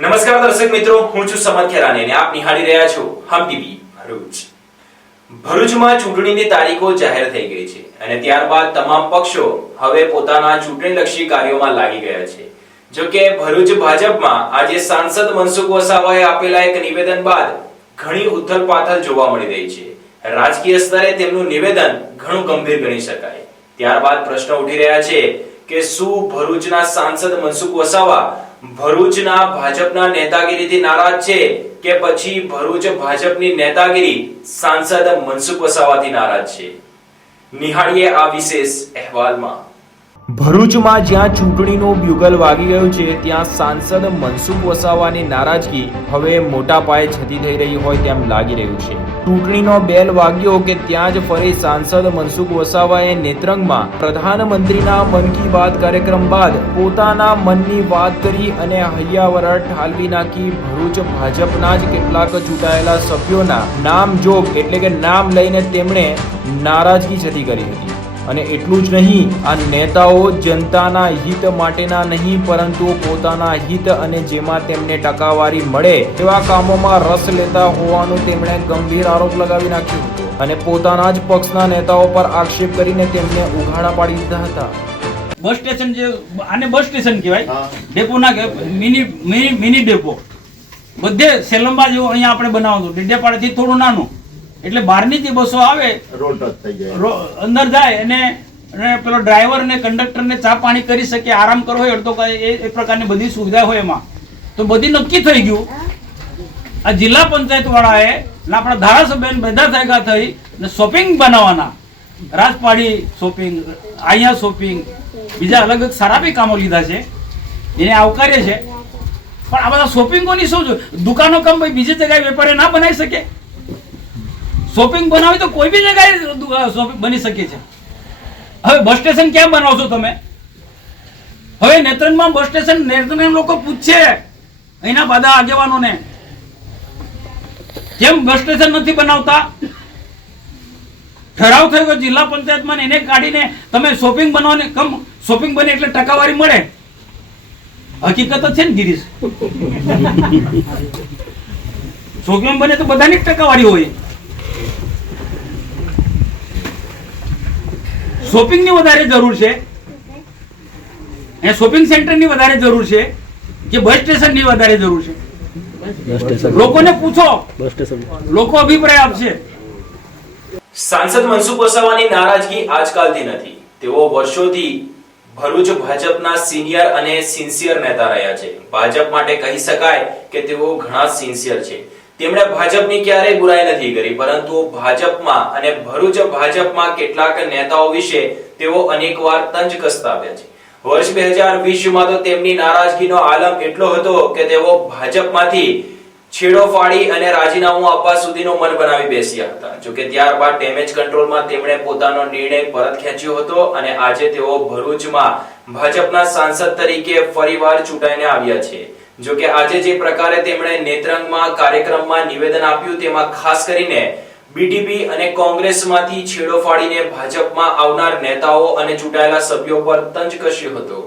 નમસ્કાર દર્શક મિત્રો, હું છું સમદ ખેરાની અને આપ નિહાળી રહ્યા છો હમ ટીવી ભરૂચ. ભરૂચમાં ચૂંટણીની તારીખો જાહેર થઈ ગઈ છે અને ત્યારબાદ તમામ પક્ષો હવે પોતાના ચૂંટણીલક્ષી કાર્યોમાં લાગી ગયા છે. જો કે ભરૂચ ભાજપમાં આજે સાંસદ મનસુખ વસાવાએ આપેલા એક નિવેદન બાદ ઘણી ઉથલપાથલ જોવા મળી રહી છે. રાજકીય સ્તરે તેમનું નિવેદન ઘણું ગંભીર ગણી શકાય. ત્યારબાદ પ્રશ્ન ઉઠી રહ્યા છે કે શું ભરૂચના સાંસદ મનસુખ વસાવા ભરૂચના ભાજપના નેતાગીરીથી નારાજ છે કે પછી ભરૂચ ભાજપની નેતાગીરી સાંસદ મનસુખ વસાવાથી નારાજ છે? નિહાળીએ આ વિશેષ અહેવાલમાં. ભરૂચમાં જ્યાં ચૂંટણીનો બ્યુગલ વાગી ગયું છે ત્યાં સાંસદ મનસુખ વસાવાની નારાજગી હવે મોટા પાયે છતી થઈ રહી હોય તેમ લાગી રહ્યું છે. ચૂંટણીનો બેલ વાગ્યો કે ત્યાં જ ફરી સાંસદ મનસુખ વસાવાએ નેત્રંગમાં પ્રધાનમંત્રીના મન કી બાત કાર્યક્રમ બાદ પોતાના મનની વાત કરી અને હૈયાવરટ ઠાલવી નાખી. ભરૂચ ભાજપના જ કેટલાક ચૂંટાયેલા સભ્યોના નામ જોગ એટલે કે નામ લઈને તેમણે નારાજગી છતી કરી હતી. અને એટલું જ નહીં, આ નેતાઓ જનતાના હિત માટેના નહીં પરંતુ પોતાના હિત અને જેમાં તેમને ટકાવારી મળે તેવા કામોમાં રસ લેતા હોવાનું તેમણે ગંભીર આરોપ લગાવી નાખ્યો હતો અને પોતાના જ પક્ષના નેતાઓ પર આક્ષેપ કરીને તેમને ઉઘાડા પાડી દીધા હતા. બસ સ્ટેશન જે આને બસ સ્ટેશન કહેવાય, ડેપો ના કહેવાય, મિની ડેપો બધે સેલંબા જેવો અહીંયા આપણે બનાવવાનું. ડેડિયાપાડાથી થોડું નાનું એટલે બહારની જે બસો આવે રોડ ટચ થઈ જાય, અંદર જાય અને પેલો ડ્રાઈવર ને કંડક્ટર ને ચા પાણી કરી શકે, આરામ કરવો હોય તો એ પ્રકારની બધી સુવિધા હોય એમાં. તો બધી નક્કી થઈ ગયું. આ જિલ્લા પંચાયત વાળાએ આપણા ધારાસભ્ય બધા ભેગા થઈ ને શોપિંગ બનાવવાના, રાજપાડી શોપિંગ, અહીંયા શોપિંગ, બીજા અલગ અલગ સારા બી કામો લીધા છે, એને આવકારે છે. પણ આ બધા શોપિંગોની શું છે? દુકાનો કામ ભાઈ બીજી જગ્યાએ વેપારી ના બનાવી શકે? શોપિંગ બનાવી તો કોઈ બી જગ્યાએ શોપિંગ બની શકે છે. હવે બસ સ્ટેશન ક્યાં બનાવશો તમે? હવે નેત્રંગમાં બસ સ્ટેશન નેત્રંગ લોકો પૂછશે અહીંના બધા આગેવાનોને કેમ બસ સ્ટેશન નથી બનાવતા? ઠરાવ થયો કે જિલ્લા પંચાયતમાં એને કાઢીને તમે શોપિંગ બનાવને કમ શોપિંગ બને એટલે ટકાવારી મળે. હકીકત જ છે ને ગિરીશ, શોપિંગ બને તો બધાની ટકાવારી હોય. શોપિંગ ની વધારે જરૂર છે, શોપિંગ સેન્ટર ની વધારે જરૂર છે કે બસ સ્ટેશન ની વધારે જરૂર છે? લોકોને પૂછો, લોકો અભિપ્રાય આપશે. સાંસદ મનસુખ વસાવાની નારાજગી આજકાલથી નથી. તેઓ વર્ષોથી ભરૂચ ભાજપના સિનિયર અને સિન્સિયર નેતા રહ્યા છે. ભાજપ માટે કહી શકાય કે તેઓ ઘણા સિન્સિયર છે. તેમણે ભાજપની ક્યારેય બુરાઈ નથી કરી, પરંતુ ભાજપમાં અને ભરૂચ ભાજપમાં કેટલાક નેતાઓ વિશે તેઓ અનેકવાર તંજ કસતા આવ્યા છે. વર્ષ 2020માં તો તેમની નારાજગીનો આલમ એટલો હતો કે તેઓ ભાજપમાંથી છેડો ફાડી અને રાજીનામું આપવા સુધીનો મન બનાવી બેસ્યા હતા. જોકે ત્યારબાદ ડેમેજ કંટ્રોલમાં તેમણે પોતાનો નિર્ણય પરત ખેંચ્યો હતો અને આજે તેઓ ભરૂચમાં ભાજપના સાંસદ તરીકે ફરીવાર ચૂંટાઈને આવ્યા છે. જો કે આજે જે પ્રકારે તેમણે નેત્રંગમાં કાર્યક્રમમાં નિવેદન આપ્યું તેમાં ખાસ કરીને બીટીપી અને કોંગ્રેસમાંથી છેડો ફાડીને ભાજપમાં આવનાર નેતાઓ અને ચૂંટાયેલા સભ્યો પર તંજ કસ્યો હતો.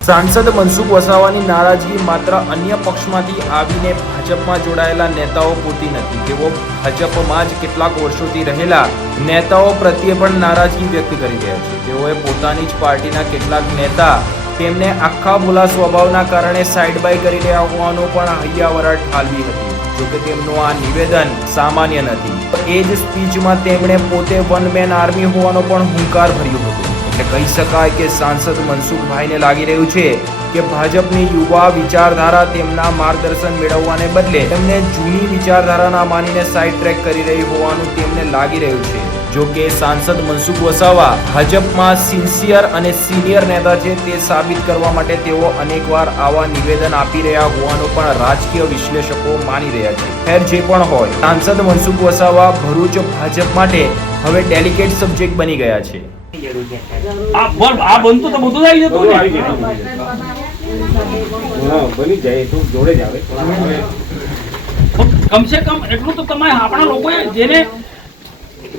સાંસદ મનસુખ વસાવાની નારાજગી માત્ર અન્ય પક્ષમાંથી આવીને ભાજપમાં જોડાયેલા નેતાઓ પૂરતી નથી. તેઓ ભાજપમાં જ કેટલાક વર્ષોથી રહેલા નેતાઓ પ્રત્યે પણ નારાજગી વ્યક્ત કરી રહ્યા છે. તેઓએ પોતાની જ પાર્ટીના કેટલાક નેતા તેમને આખા બોલા સ્વભાવના કારણે સાઇડ બાય કરી રહ્યા હોવાનું પણ હૈયાવરટ ઠાલવી હતી. જોકે તેમનું આ નિવેદન સામાન્ય નથી. એ જ સ્પીચમાં તેમણે પોતે વન મેન આર્મી હોવાનો પણ હુંકાર ભર્યો હતો. એટલે કહી શકાય કે સાંસદ મનસુખભાઈને લાગી રહ્યું છે કે ભાજપની યુવા વિચારધારા તેમના માર્ગદર્શન મેળવવાને બદલે તેમને જૂની વિચારધારાના માનીને સાઇડ ટ્રેક કરી રહી હોવાનું તેમને લાગી રહ્યું છે. જો કે સાંસદ મનસુખ વસાવા ભાજપમાં સિન્સિયર અને સિનિયર નેતા છે તે સાબિત કરવા માટે તેઓ અનેકવાર આવા નિવેદન આપી રહ્યા હોવાનું પણ રાજકીય વિશ્લેષકો માની રહ્યા છે. ખેર જે પણ હોય, સાંસદ મનસુખ વસાવા ભરૂચ ભાજપ માટે હવે ડેલિકેટ સબ્જેક્ટ બની ગયા છે. આ બનતું તો બધું આવી જતું બની જાય તો જોડે જ આવે. કમસે કમ એટલું તો તમારે આપણા લોકોએ જેને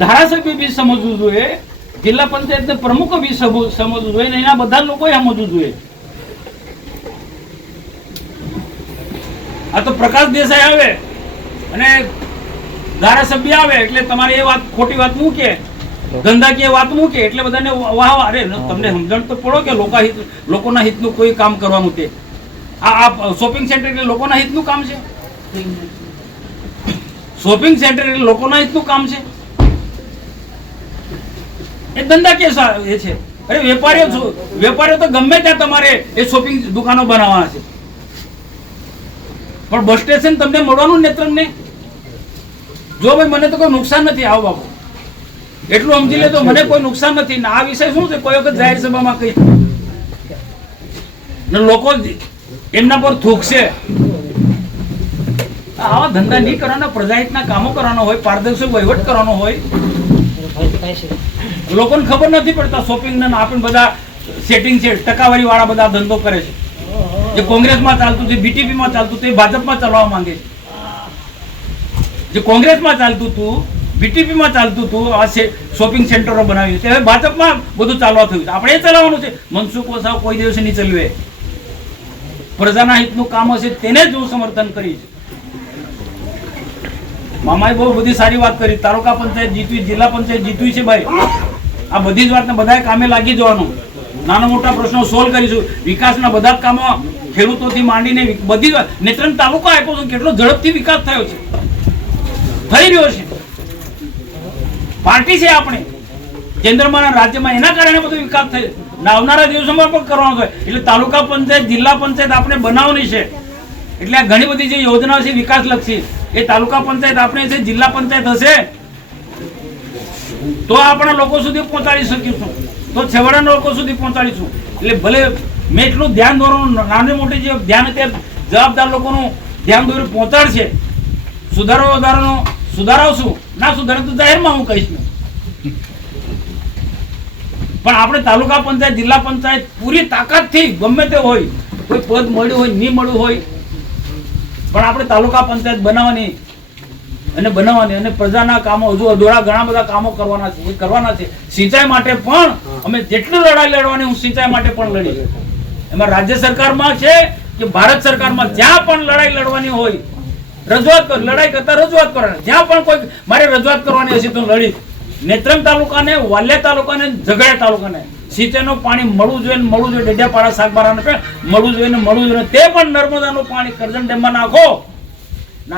ધારાસભ્ય બી સમજવું જોઈએ, જિલ્લા પંચાયત પ્રમુખ બી સમજવું જોઈએ, એના બધા લોકોએ સમજવું જોઈએ. આ તો પ્રકાશ દેસાઈ આવે અને ધારાસભ્ય આવે એટલે તમારે એ વાત ખોટી વાત મૂકે, ધંધાકીય વાત મૂકે એટલે બધાને વાહ અરે તમને સમજણ તો પડો કે લોકોના હિતનું કોઈ કામ કરવાનું તે આ શોપિંગ સેન્ટર એટલે લોકોના હિતનું કામ છે. શોપિંગ સેન્ટર એટલે લોકોના હિતનું કામ છે. એ ધંધાકીય એ છે. અરે વેપારીઓ તો ગમે ત્યાં તમારે એ શોપિંગ દુકાનો બનાવવાના છે, પણ બસ સ્ટેશન તમને મળવાનું નેત્રંગને. જો ભાઈ મને તો કોઈ નુકસાન નથી, આવો બાપુ એટલું સમજી લે તો મને કોઈ નુકસાન નથી. આ વિષય શું છે, કોઈ વખત જાહેર સભામાં કઈ લોકો એમના પર થૂકશે. આવા ધંધા નહીં કરવાના, પ્રજાહિતના કામો કરવાનો હોય, પારદર્શક વહીવટ કરવાનો હોય. લોકોને ખબર નથી પડતા શોપિંગ ના આપણે બધા સેટિંગ છે, ટકાવારી વાળા બધા ધંધો કરે છે. જે કોંગ્રેસમાં ચાલતું છે, બીટીપી માં ચાલતું હતું, એ ભાજપમાં ચાલવા માંગે છે. જે કોંગ્રેસમાં ચાલતું હતું, બીટીપી માં ચાલતું હતું, આ શોપિંગ સેન્ટરો બનાવી છે, હવે ભાજપમાં બધું ચાલવા થયું છે. આપણે એ ચલાવવાનું છે. મનસુખ વસાવા કોઈ દિવસ નહીં ચલવે. પ્રજાના હિતનું કામ હશે તેને જ હું સમર્થન કરીશ. મામાએ બહુ બધી સારી વાત કરી. તાલુકા પંચાયત જીતવી, જિલ્લા પંચાયત જીતવી છે ભાઈ. આ બધી જ વાતને બધાએ કામે લાગી જવાનું. નાના મોટા પ્રશ્નો સોલ્વ કરીશું. વિકાસના બધા જ કામો ખેડૂતોથી માંડીને બધી નેત્રંગ તાલુકો આપ્યો છે, કેટલો ઝડપથી વિકાસ થયો છે, થઈ રહ્યો છે. પાર્ટી છે આપણે કેન્દ્રમાં રાજ્યમાં, એના કારણે બધો વિકાસ થયો. આવનારા દિવસોમાં પણ કરવાનો છે. એટલે તાલુકા પંચાયત, જિલ્લા પંચાયત આપણે બનાવવાની છે. એટલે આ ઘણી બધી જે યોજનાઓ છે વિકાસ લક્ષી, એ તાલુકા પંચાયત આપણે છે, જિલ્લા પંચાયત હશે તો આપણા લોકો સુધી પહોંચાડી શકીશું, તો છેવાડાના લોકો સુધી પહોંચાડીશું. એટલે ભલે મેં એટલું ધ્યાન દોરવાનું, નાની મોટી જે ધ્યાન અત્યારે જવાબદાર લોકોનું ધ્યાન દોરી પહોંચાડશે. સુધારો વધારાનો સુધારાવશું, ના સુધારે તો જાહેરમાં હું કહીશ. પણ આપણે તાલુકા પંચાયત, જિલ્લા પંચાયત પૂરી તાકાતથી ગમે તે હોય, કોઈ પદ મળ્યું હોય નહીં મળ્યું હોય, પણ આપણે તાલુકા પંચાયત બનાવવાની અને પ્રજાના કામો હજુ અધૂરા ઘણા બધા કામો કરવાના છે, એ કરવાના છે. સિંચાઈ માટે પણ અમે જેટલી લડાઈ લડવાની, હું સિંચાઈ માટે પણ લડી. એમાં રાજ્ય સરકારમાં છે કે ભારત સરકારમાં, જ્યાં પણ લડાઈ લડવાની હોય રજૂઆત કર, લડાઈ કરતા રજૂઆત કરવાની. જ્યાં પણ કોઈ મારે રજૂઆત કરવાની હશે તો લડી. નેત્રંગ તાલુકાને, વાલિયા તાલુકાને, ઝઘડિયા તાલુકાને સિંચાઈનું પાણી મળવું જોઈએ, મળવું જોઈએ. ડેડિયાપાડા, સાગબારાને મળવું જોઈએ, મળવું જોઈએ. તે પણ નર્મદાનું પાણી કરજણ ડેમમાં નાખો,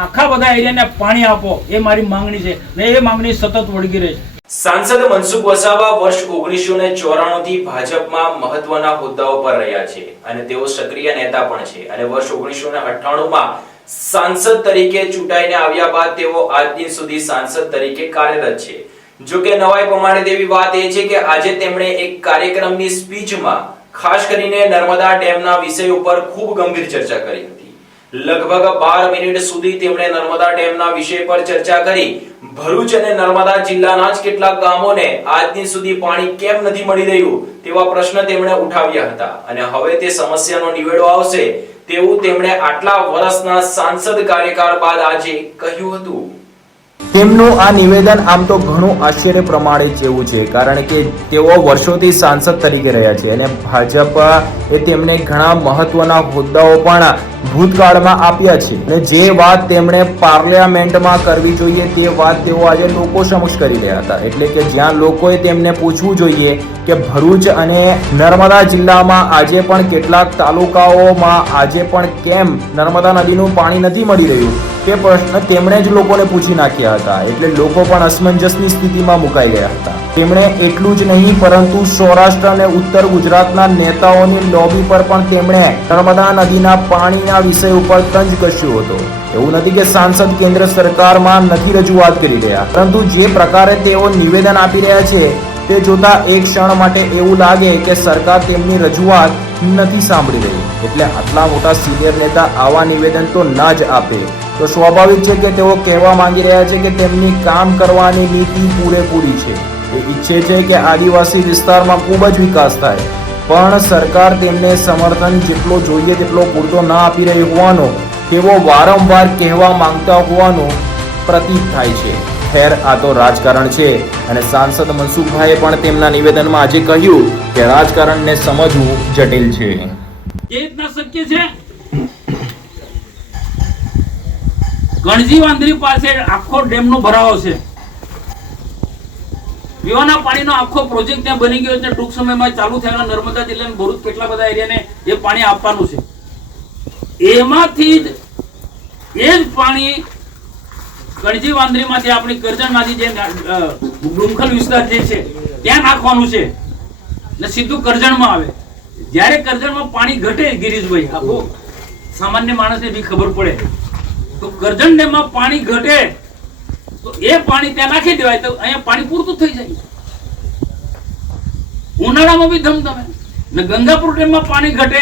આખા બધા એરિયાને પાણી આપો. એ મારી માંગણી છે ને એ માંગણી સતત વળગી રહે છે. સાંસદ મનસુખ વસાવા વર્ષ 1994 થી ભાજપમાં મહત્વના હોદ્દાઓ પર રહ્યા છે અને તેઓ સક્રિય નેતા પણ છે. અને વર્ષ 1998 માં સાંસદ તરીકે ચૂંટાઈને આવ્યા બાદ તેઓ આજ દિન સુધી સાંસદ તરીકે કાર્યરત છે. જો કે નવાઈ પ્રમાણે તેવી વાત એ છે કે આજે તેમણે એક કાર્યક્રમની સ્પીચમાં ખાસ કરીને નર્મદા ડેમના વિષય ઉપર ખૂબ ગંભીર ચર્ચા કરી હતી. લગભગ 12 મિનિટ સુધી તેમણે નર્મદા ડેમના વિષય પર ચર્ચા કરી. ભરૂચ અને નર્મદા જિલ્લાના જ કેટલાક ગામોને આજ દિન સુધી પાણી કેમ નથી મળી રહ્યું તેવા પ્રશ્ન તેમણે ઉઠાવ્યા હતા. અને હવે તે સમસ્યાનો નિવેડો આવશે તેવું તેમણે આટલા વર્ષના સાંસદ કાર્યકાળ બાદ આજે કહ્યું હતું. તેમનું આ નિવેદન આમ તો ઘણું આશ્ચર્ય પ્રમાણે જેવું છે, કારણ કે તેઓ વર્ષોથી સાંસદ તરીકે રહ્યા છે અને ભાજપ એ તેમને ઘણા મહત્વના હોદ્દાઓ પણ ભૂતકાળમાં આપ્યા છે. અને જે વાત તેમણે પાર્લામેન્ટમાં કરવી જોઈએ તે વાત તેઓ આજે લોકો સમક્ષ કરી રહ્યા હતા. એટલે કે જ્યાં લોકોએ તેમને પૂછવું જોઈએ કે ભરૂચ અને નર્મદા જિલ્લામાં આજે પણ કેટલાક તાલુકાઓમાં આજે પણ કેમ નર્મદા નદીનું પાણી નથી મળી રહ્યું, તે પ્રશ્ન તેમણે જ લોકોને પૂછી નાખ્યા હતા. એટલે લોકો પણ અસમંજસની સ્થિતિમાં મુકાઈ ગયા હતા. તેમણે એટલું જ નહીં પરંતુ સૌરાષ્ટ્ર અને ઉત્તર ગુજરાતના નેતાઓની લોબી પર પણ તેમણે નર્મદા નદીના પાણીના વિષય ઉપર તંજ કસ્યો હતો. એવું નથી કે સાંસદ કેન્દ્ર સરકારમાં નથી રજૂઆત કરી રહ્યા, પરંતુ જે પ્રકારે તેઓ નિવેદન આપી રહ્યા છે તે જોતા એક ક્ષણ માટે એવું લાગે કે સરકાર તેમની રજૂઆત નથી સાંભળી રહી. એટલે આટલા મોટા સિનિયર નેતા આવા નિવેદન તો ના જ આપે. તો સ્વાભાવિક છે કે તેઓ કહેવા માંગી રહ્યા છે કે તેમની કામ કરવાની નીતિ પૂરેપૂરી છે. એ ઈચ્છે છે કે આદિવાસી વિસ્તારમાં ખૂબ જ વિકાસ થાય, પણ સરકાર તેમને સમર્થન જેટલો જોઈએ તેટલો પૂરતો ના આપી રહી હોવાનો તેઓ વારંવાર કહેવા માંગતા હોવાનું પ્રતીત થાય છે. ખેર, આ તો રાજકારણ છે અને સાંસદ મનસુખભાઈએ પણ તેમના નિવેદનમાં આજે કહ્યું કે રાજકારણને સમજવું જટિલ છે. એ રીતના શક્ય છે ગણજી વાંદરી પાસે આખો ડેમનો ભરાવો છે. પીવાના પાણીનો આખો પ્રોજેક્ટ ત્યાં બની ગયો છે. ટૂંક સમયમાં ચાલુ થયેલા નર્મદા જિલ્લાના ભરૂચ કેટલા બધા એરિયાને એ પાણી આપવાનું છે. એમાંથી જ એ જ પાણી ગણજી વાંદરીમાંથી આપણી કરજણમાંથી જે ડુમખલ વિસ્તાર જે છે ત્યાં નાખવાનું છે ને સીધું કરજણમાં આવે. જ્યારે કરજણમાં પાણી ઘટે ગિરીશભાઈ, આપો સામાન્ય માણસને બી ખબર પડે તો કરજણ ડેમમાં પાણી ઘટે તો એ પાણી ત્યાં નાખી દેવાય તો અહીંયા પાણી પૂરતું થઈ જાય. ઉનાળામાં બી ધમધમે ને ગંગાપુર ડેમમાં પાણી ઘટે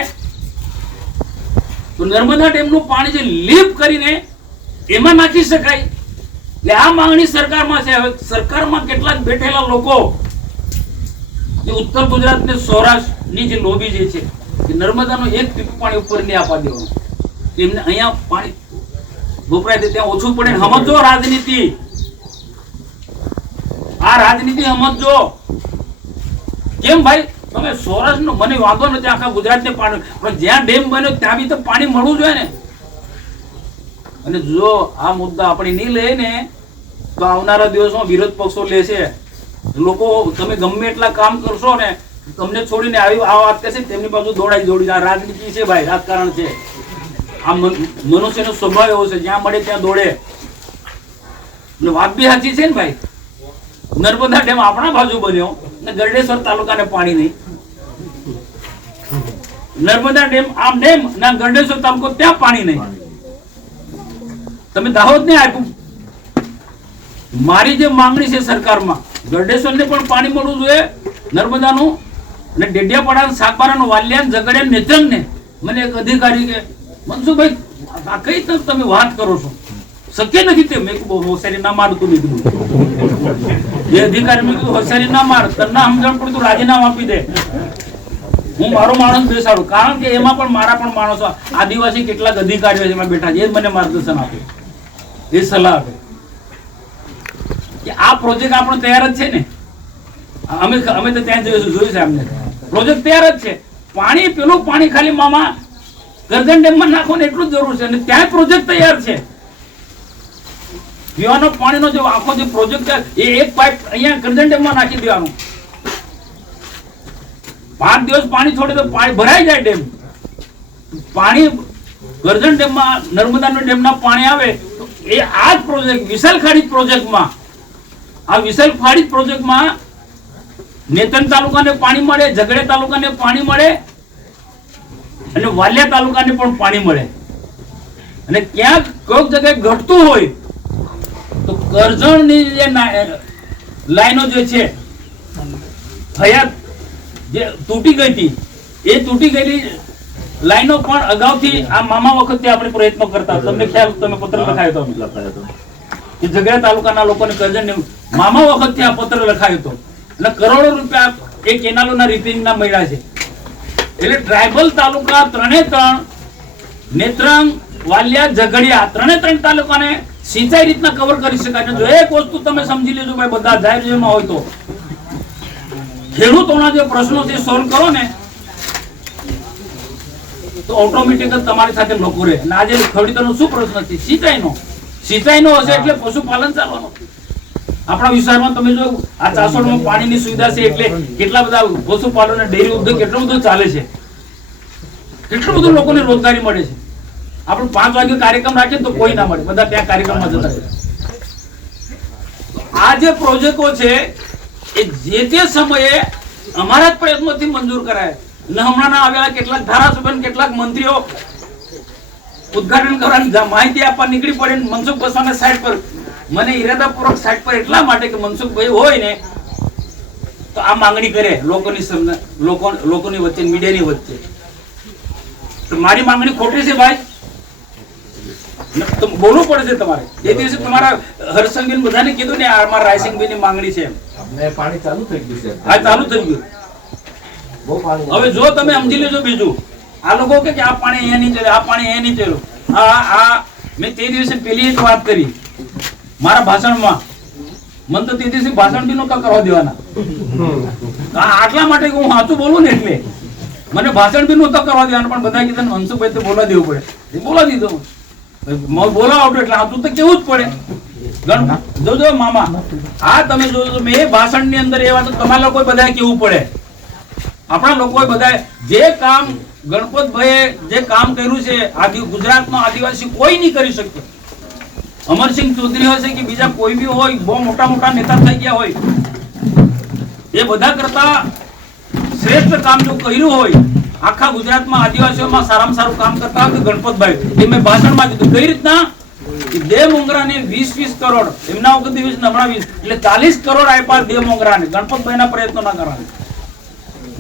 તો નર્મદા ડેમનું પાણી જે લીપ કરીને એમાં નાખી શકાય. એટલે આ માંગણી સરકારમાં છે. હવે સરકારમાં કેટલાક બેઠેલા લોકો જે ઉત્તર ગુજરાત ને સૌરાષ્ટ્રની જે લોબી જે છે કે નર્મદાનો એક ટીપું પાણી ઉપર નહીં આપવા દેવાનું, એમને અહીંયા પાણી વપરાય ત્યાં ઓછું પડે. સમજો રાજનીતિ, આ રાજનીતિ સમજો. કેમ ભાઈ તમે સૌરાષ્ટ્રનો મને વાંધો નથી, આખા ગુજરાતને પાણી, પણ જ્યાં ડેમ બન્યો ત્યાં બી તો પાણી મળવું જોઈએ ને. અને જો આ મુદ્દા આપણે નહીં લઈએ ને તો આવનારા દિવસમાં વિરોધ પક્ષો લેશે. લોકો તમે ગમે એટલા કામ કરશો ને તમને છોડીને આવી આ વાત કરશે, તેમની બાજુ દોડી. આ રાજનીતિ છે ભાઈ, રાજકારણ છે. આ મનુષ્યનો સ્વભાવ એવો છે, જ્યાં મળે ત્યાં દોડે. વાત બી સાચી છે ને ભાઈ. નર્મદા ડેમ આપણા બાજુ બન્યો ને ગરડેશ્વર તાલુકાને પાણી નહીં. નર્મદા ડેમ આમ ડેમ ના ગરડેશ્વર તાલુકો ત્યાં પાણી નહીં. તમે દાહોદ ને આપ્યું. મારી જે માંગણી છે સરકારમાં, ગરડેશ્વર ને પણ પાણી મળવું જોઈએ નર્મદાનું, અને ડેડિયાપાડા, સાગબારા, વાલિયા, ઝઘડિયા, નેત્રંગ ને મને એક અધિકારી કે મનસુખભાઈ આ કઈ તમે વાત કરો છો, શક્ય નથી. તે મેં કીધું હોશિયારી ના મારું તું. મેં કીધું એ અધિકારી મેં કીધું હોશિયારી ના માર, તને સમજણ પડતું રાજીનામું આપી દે, હું મારો માણસ બેસાડું. કારણ કે એમાં પણ મારા પણ માણસો આદિવાસી કેટલાક અધિકારીઓ એમાં બેઠા છે, એ મને માર્ગદર્શન આપે, એ સલાહ આપે કે આ પ્રોજેક્ટ આપણો તૈયાર જ છે ને. અમે તો ત્યાં જોયું છે, અમને પ્રોજેક્ટ તૈયાર જ છે. પાણી પેલું પાણી ખાલી મામા કરજણ ડેમમાં નાખો ને એટલું જ જરૂર છે, અને ત્યાં પ્રોજેક્ટ તૈયાર છે. પીવાનો પાણીનો જે આખો જે પ્રોજેક્ટ છે એ એક પાઇપ અહીંયા કરજણ ડેમમાં નાખી દેવાનું. 5 દિવસ પાણી છોડે તો પાણી ભરાઈ જાય ડેમ. પાણી કરજણ ડેમમાં નર્મદાનો ડેમના પાણી આવે તો એ આ જ પ્રોજેક્ટ વિશાલ ખાડી પ્રોજેક્ટમાં, આ વિશાલ ખાડી પ્રોજેક્ટમાં નેત્રંગ તાલુકાને પાણી મળે, ઝઘડિયા તાલુકાને પાણી મળે અને વાલિયા તાલુકાને પણ પાણી મળે. અને ક્યાંક કોઈક જગ્યાએ ઘટતું હોય તો કરજણની જે લાઈનો જે છે હયાત જે તૂટી ગઈ હતી, એ તૂટી ગયેલી લાઈનો પણ અગાઉથી આ મામા વખતે આપણે પ્રયત્નો કરતા. તમને ખ્યાલ, તમે પત્ર લખાયો હતો કે ઝઘડિયા તાલુકાના લોકોને કરજણ મામા વખતથી આ પત્ર લખાયો હતો અને કરોડો રૂપિયા એ કેનાલોના રિપેરિંગના મળ્યા છે. એટલે ટ્રાઇબલ તાલુકા 3 નેત્રંગ, વાલિયા, ઝઘડિયા 3 તાલુકાને સિંચાઈ રીતના કવર કરી શકાય. જો એક વસ્તુ તમે સમજી લેજો ભાઈ, બધા જાહેર જીવનમાં હોય તો ખેડૂતોના જે પ્રશ્નો છે સોલ્વ કરો ને તો ઓટોમેટિક તમારી સાથે લોકો રહે. અને આજે ખેડૂતોનો શું પ્રશ્ન છે? સિંચાઈનો હશે એટલે પશુપાલન ચાલવાનું. આપણા વિસ્તારમાં તમે જો આ ચાસોડમાં પાણીની સુવિધા છે એટલે કેટલા બધા પશુપાલન અને ડેરી ઉદ્યોગ કેટલું બધું ચાલે છે, કેટલું બધું લોકોને રોજગારી મળે છે. આપણે 5 વાગે કાર્યક્રમ રાખીએ તો કોઈ ના મળે, બધા ત્યાં કાર્યક્રમમાં જતા રહે. આ જે પ્રોજેક્ટો છે એ જે તે સમયે અમારા જ પ્રયત્નોથી મંજૂર કરાય. અને હમણાં આવેલા કેટલાક ધારાસભ્ય, કેટલાક મંત્રીઓ ઉદ્ઘાટન કરવાની માહિતી આપવા નીકળી પડે. મનસુખ વસાવાના સાઈડ પર, મને ઈરાદાપૂર્વક સાઈડ પર એટલા માટે કે મનસુખભાઈ હોય ને તો આ માંગણી કરે લોકોની વચ્ચે, મીડિયાની વચ્ચે. તો મારી માંગણી ખોટી છે ભાઈ, બોલવું પડશે તમારે. એ દિવસે તમારા હર્ષંગભાઈ બધાને કીધું ને આ મારા રાયસિંગભાઈ ની માંગણી છે. પાણી ચાલુ થઈ ગયું છે. હા, ચાલુ થઈ ગયું. હવે જો તમે સમજી લેજો બીજું, આ લોકો કે આ પાણી અહીંયા નહીં ચાલે, આ પાણી અહીંયા નહીં ચાલ્યું. આ મેં તે દિવસે પેલી એક વાત કરી મારા ભાષણમાં, મને તો તે દિવસે ભાષણ બી નહોતા કરવા દેવાના. આટલા માટે હું સાચું બોલું ને એટલે મને ભાષણ બી નહોતા કરવા દેવાના, પણ બધા કીધું મનસુખભાઈ તો બોલવા દેવું પડે, બોલવા દીધો. બોલાવો એટલે હા તું તો કેવું જ પડે. જોજો મામા, આ તમે જોજો મેં ભાષણની અંદર એ વાત તમારા લોકો બધાએ કેવું પડે. આપણા લોકો બધા જે કામ ગણપતભાઈએ જે કામ કર્યું છે ગુજરાતનો આદિવાસી કોઈ નહીં કરી શકે. અમરસિંહ ચૌધરી હશે કે બીજા કોઈ બી હોય, બહુ મોટા મોટા નેતા થઈ ગયા હોય, એ બધા કરતા શ્રેષ્ઠ કામ જો કર્યું હોય આખા ગુજરાતમાં આદિવાસીઓમાં સારામાં સારું કામ કરતા હોય તો ગણપતભાઈ. એ મેં ભાષણમાં કીધું કઈ રીતના દેવ મોંગરાને 20 કરોડ એમના વખત દિવસ નમણા 20 એટલે 40 કરોડ આપ્યા દેવ મોંગરાને ગણપતભાઈના પ્રયત્નો ના કરવાને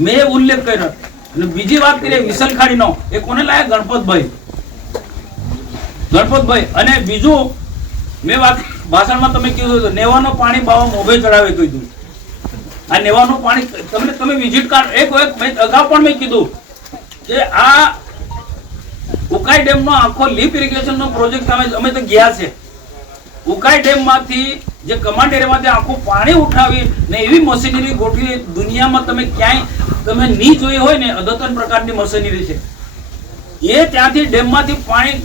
મેં ઉલ્લેખ કર્યો. અને બીજી વાત કરીએ વિસલખાડીનો, એ કોને લાયા? ગણપતભાઈ. અને બીજું મેં વાત ભાષણમાં તમે કીધું નેવાનું પાણી બાવા મોભે ચડાવે કીધું. આ નેવાનું પાણી તમે વિઝિટ કાર્ડ એક અગાઉ પણ મેં કીધું કે આ ઉકાઈ ડેમ નો આખો લીપ ઇરિગેશન નો પ્રોજેક્ટ અમે તો ગયા છે. ઉકાઈ ડેમ માંથી જે કમાન્ડ એરિયામાંથી આખું પાણી ઉઠાવી ને એવી મશીનરી ગોઠવી દુનિયામાં તમે ક્યાંય તમે નહીં જોઈ હોય ને અદ્યતન પ્રકારની મશીનરી છે. એ ત્યાંથી ડેમમાંથી પાણી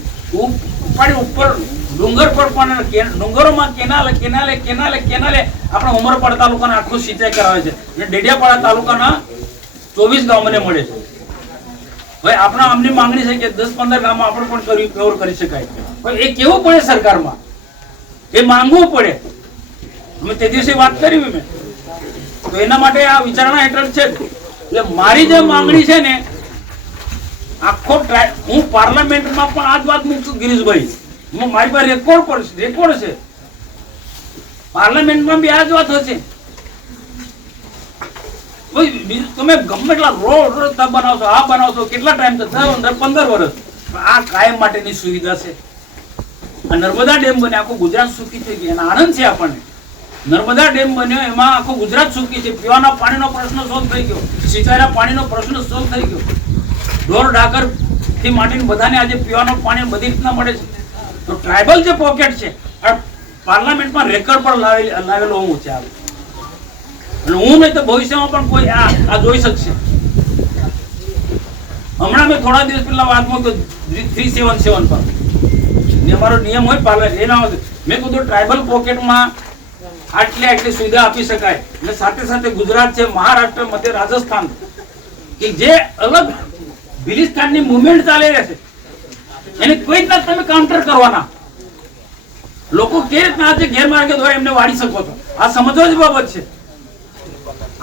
ઉપાડી ઉપર ડુંગર પર પણ ડુંગરોમાં કેનાલે આપણા ઉમરપાડા તાલુકાના આખું સિંચાઈ કરાવે છે અને ડેડિયાપાડા તાલુકાના 24 ગામ મને મળે છે. ભાઈ આપણા આમની માંગણી છે કે 10-15 ગામમાં આપણે પણ કવર કરી શકાય. પણ એ કેવું પડે સરકારમાં, એ માંગવું પડે. અમે તે દિવસે વાત કરી મેં, તો એના માટે આ વિચારણા હેઠળ છે. એટલે મારી જે માંગણી છે ને આખો હું પાર્લામેન્ટમાં પણ આ જ વાત મૂકું ગિરીશભાઈ, મારી પાસે રેકોર્ડ છે. પાર્લામેન્ટમાં બી આ જ વાત હશે. તમે ગમે એટલા રોડ રસ્તા બનાવશો, આ બનાવશો, કેટલા ટાઈમ તો 10-15 વર્ષ, આ કાયમ માટેની સુવિધા છે. નર્મદા ડેમ બને આખું ગુજરાત સુખી થઈ ગયું, એનો આનંદ છે આપણને. નર્મદા ડેમ બન્યો એમાં આખું ગુજરાત સુખી છે. પીવાના પાણીનો પ્રશ્ન સોલ્વ થઈ ગયો, સિંચાઈના પાણીનો પ્રશ્ન સોલ્વ થઈ ગયો, ઢોર ડાકર થી માંડીને બધાને આજે પીવાનું પાણી બધી રીતના મળે છે. તો ટ્રાઇબલ જે પોકેટ છે પાર્લામેન્ટમાં રેકર્ડ પર લાવેલો હું છે. અને હું નહીં તો ભવિષ્યમાં પણ કોઈ આ જોઈ શકશે. હમણાં મેં થોડા દિવસ પહેલા વાત મૂક્યો 377 પર અમારો નિયમ હોય પાર્લામેન્ટ એના મેં કીધું ટ્રાઇબલ પોકેટમાં આટલી સુવિધા આપી શકાય. અને સાથે સાથે ગુજરાત છે, મહારાષ્ટ્ર, મધ્ય રાજસ્થાન કે જે અલગ બિલિસ્તાનની મુવમેન્ટ ચાલી રહી છે એને કોઈ રીતના તમે કાઉન્ટર કરવાના. લોકો કે રીતના આજે ગેરમાર્ગે દ્વારા એમને વાળી શકો છો, આ સમજવા જ બાબત છે.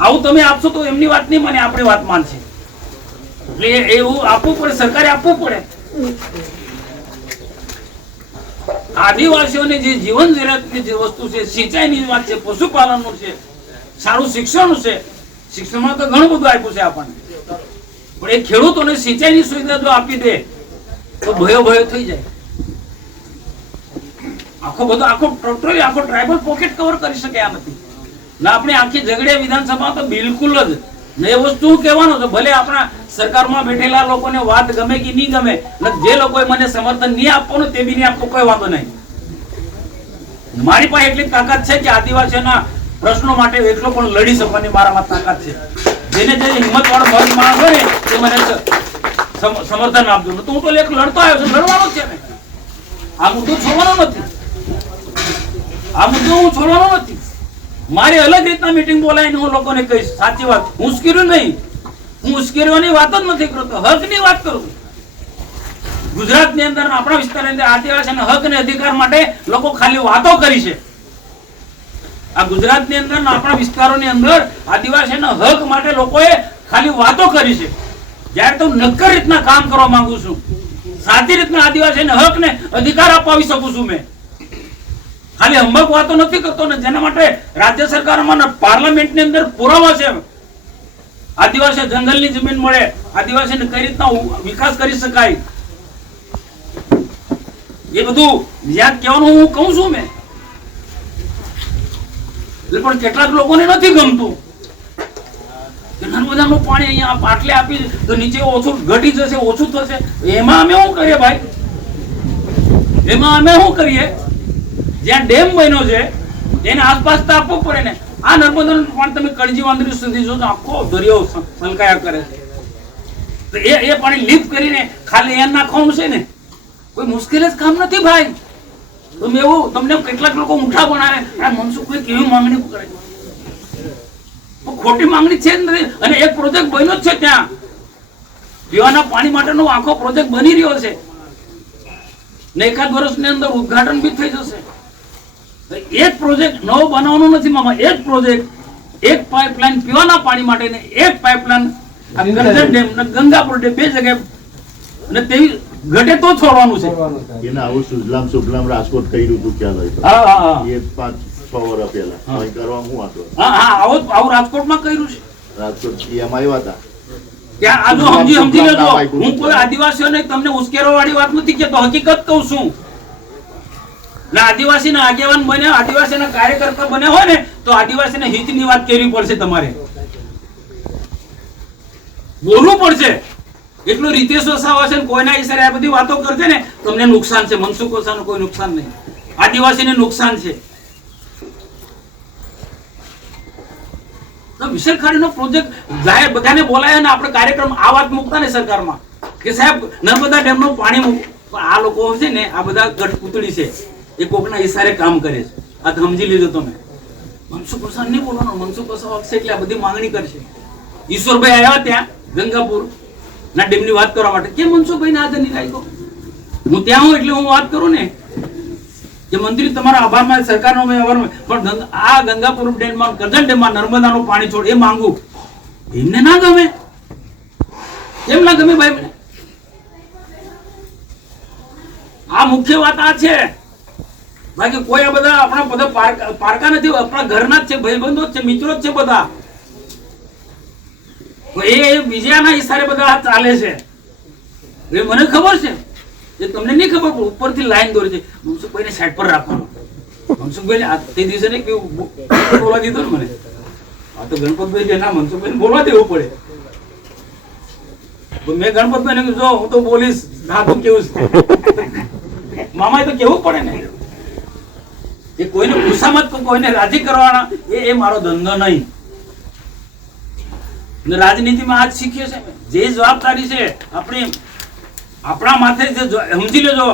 આવું તમે આપશો તો એમની વાત નહીં માને, આપણી વાત માનશે. એટલે એવું આપવું પડે, સરકારે આપવું પડે. આદિવાસીઓની જે જીવન જરૂરિયાતની જે વસ્તુ છે, સિંચાઈની વાત છે, પશુપાલનનું છે, સારું શિક્ષણનું છે. શિક્ષણમાં તો ઘણું બધું આપ્યું છે આપણને, પણ એ ખેડૂતોને સિંચાઈની સુવિધા જો આપી દે તો ભયો થઈ જાય. આખો ટ્રાઇબલ પોકેટ કવર કરી શકે આ નથી ને. આપણે આખી ઝઘડિયા વિધાનસભા તો બિલકુલ જ ને એ વસ્તુ કહેવાનું છે. ભલે આપણા સરકારમાં બેઠેલા લોકોને વાત ગમે કે નહીં ગમે, જે લોકોએ મને સમર્થન નહીં આપવાનું તે બી નહીં આપવું, કોઈ વાંધો નહીં. મારી પાસે એટલી તાકાત છે કે આદિવાસીઓના પ્રશ્નો માટે એકલો પણ લડી શકવાની મારામાં તાકાત છે. જેને જે હિંમત વાળો મર્દ માણસ હોય ને તે મને સમર્થન આપજો. તો હું તો એક લડતો આવ્યો છું, લડવાનો જ છે ને. આ મુદ્દો છોડવાનો નથી. મારી અલગ રીતના મીટિંગ બોલાવીને હું લોકોને કહીશ સાચી વાત. હું ઉશ્કેર્યું નહીં, હું ઉશ્કેરવાની વાત જ નથી કરતો, હકની વાત કરું છું. ગુજરાતની અંદર આપણા વિસ્તારની અંદર આદિવાસીના હક અને અધિકાર માટે લોકો ખાલી વાતો કરી છે. આ ગુજરાતની અંદર આપણા વિસ્તારોની અંદર આદિવાસીના હક માટે લોકોએ ખાલી વાતો કરી છે. જ્યારે તો નક્કર રીતના કામ કરવા માંગુ છું, સાચી રીતના આદિવાસીના હક ને અધિકાર અપાવી શકું છું. મેં ખાલી હંબક વાતો નથી કરતો ને, જેના માટે રાજ્ય સરકારમાં પાર્લામેન્ટની અંદર પુરાવા છે. આદિવાસી જંગલની જમીન મળે, આદિવાસીને કઈ રીતના વિકાસ કરી શકાય, એ બધું યાદ કહેવાનું હું કહું છું મેં. પણ કેટલાક લોકોને નથી ગમતું કે નર્મદાનું પાણી અહીંયા આટલે આપી તો નીચે ઓછું ઘટી જશે, ઓછું થશે. એમાં અમે શું કરીએ ભાઈ? જ્યાં ડેમ બન્યો છે એને આસપાસ તો આપવું પડે ને. આ નર્મદાનું પાણી તમે કણજી વાંદરી સુધી જો આખો દરિયો છલકાયા કરે છે, તો એ પાણી લીપ કરીને ખાલી એ નાખવાનું છે ને. કોઈ મુશ્કેલ જ કામ નથી ભાઈ. તમે એવું તમને કેટલાક લોકો ઊંઠા બનાવે આ મનસુખભાઈ કેવી માંગણી કરે પણ ખોટી માંગણી છે જ નથી. અને એક પ્રોજેક્ટ બન્યો જ છે ત્યાં પીવાના પાણી માટેનો આખો પ્રોજેક્ટ બની રહ્યો છે ને એકાદ વર્ષની અંદર ઉદ્ઘાટન બી થઈ જશે. એક પ્રોજેક્ટ નવો બનાવવાનો નથી મામા. એક પ્રોજેક્ટ, એક પાઇપલાઇન પીવાના પાણી માટે ને એક પાઇપલાઇન કરજણ ડેમ ને ગંગાપુર ડેમ બે જગ્યાએ અને તેવી ઘટે તો છોડવાનું છે. એને આવું સુજલામ સુફલામ રાજકોટ કર્યું હતું ક્યાં લઈ હા હા હા એ 5-6 વર્ષ પહેલા અહીં કરવા હું હતો હા હા આવું રાજકોટમાં કર્યું છે. રાજકોટ એમ આવ્યા હતા ત્યાં આજુ સમજી લેજો. હું કોઈ આદિવાસીઓને તમને ઉશ્કેરવાવાળી વાત નથી કહેતો, હકીકત કહું છું. ને આદિવાસીના આગેવાન બન્યા, આદિવાસીના કાર્યકર્તા બન્યા હોય ને તો આદિવાસીના હિતની વાત કરવી પડશે. તમારે બોલવું પડશે. એટલું રીતેશ વસાવા છે ને કોઈના ઈશારે આ બધી વાતો કરશે ને તમને નુકસાન છે. મનસુખ વસાવાનું કોઈ નુકસાન નહીં, આદિવાસીને નુકસાન છે. તો વિશાળ ખાડીનો પ્રોજેક્ટ જાહેર બધાને બોલાય ને આપણે કાર્યક્રમ આ વાત મૂકતા ને સરકારમાં કે સાહેબ નર્મદા ડેમનું પાણી આ લોકો છે ને આ બધા કઠપૂતળી છે, એ કોકના ઈશારે કામ કરે છે. આ સમજી લીધો તમે. મનસુખ વસાવા નહીં બોલવાનો. મનસુખ વસાવા આવશે એટલે આ બધી માંગણી કરશે. ઈશ્વરભાઈ આવ્યા ત્યાં ગંગાપુર ના ડેમની વાત કરવા માટે. કેમ મનસુખભાઈ ને આદર નહીં રાખ્યો? હું ત્યાં હું એટલે હું વાત કરું ને કે મંત્રી તમારા આભારમાં સરકારનો મેં આભાર, પણ આ ગંગાપુર ડેમમાં કરજણ ડેમમાં નર્મદાનું પાણી છોડ એ માંગુ એમને ના ગમે. કેમ ના ગમે ભાઈ? મને આ મુખ્ય વાત આ છે. બાકી કોઈ આ બધા આપણા બધા પારકા નથી, આપણા ઘરના જ છે, ભાઈબંધો જ છે, મિત્રો જ છે બધા. એ બીજાના ઈશારે બધા ચાલે છે. એ મને ખબર છે, એ તમને નહીં ખબર પણ ઉપરથી લાઈન દોરે છે. મનસુખભાઈને સાઈડ પર રાખવાનું. મનસુખભાઈ તે દિવસે ને કેવું બોલવા દીધો ને મને. આ તો ગણપતભાઈ કે ના મનસુખભાઈને બોલવા દેવું પડે. મેં ગણપતભાઈને કીધું જો હું તો બોલીશ, હા તું કેવું છે મામા, તો કેવું પડે ને. એ કોઈને ખુશામત કોઈને રાજી કરવાના એ મારો ધંધો નહીં. રાજનીતિમાં આજ શીખ્યો છે જે જવાબદારી છે આપણી આપણા માથે સમજી લેજો.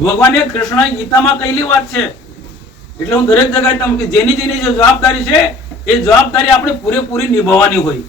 ભગવાને કૃષ્ણ ગીતામાં કહેલી વાત છે એટલે હું દરેક જગ્યાએ તમને જેની જેની જે જવાબદારી છે એ જવાબદારી આપણે પૂરેપૂરી નિભાવવાની હોય.